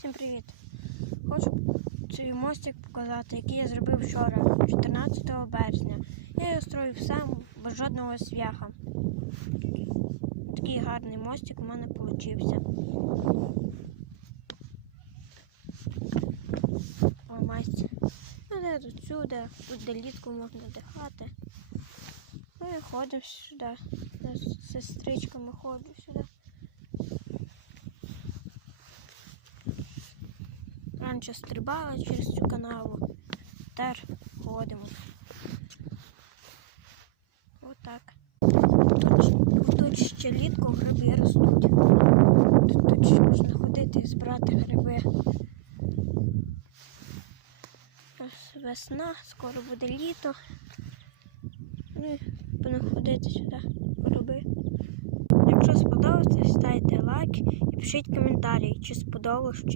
Всім привіт! Хочу цей мостик показати, який я зробив вчора, 14 березня. Я його строїв сам, без жодного свяха. Такий гарний мостик у мене вийшов. Ну, де тут сюди, тут де літку можна дихати. Ну і ходимо сюди. З сестричками ходжу сюди. Раніше стрибали через цю канаву, тепер ходимо. Отак. Тут, тут ще літку гриби ростуть. Тут, тут ще можна ходити і збирати гриби. Ось Весна, скоро буде літо. Ну і будемо ходити сюди, гриби. Якщо сподобається, ставте лайк і пишіть коментарі, чи сподобалось, чи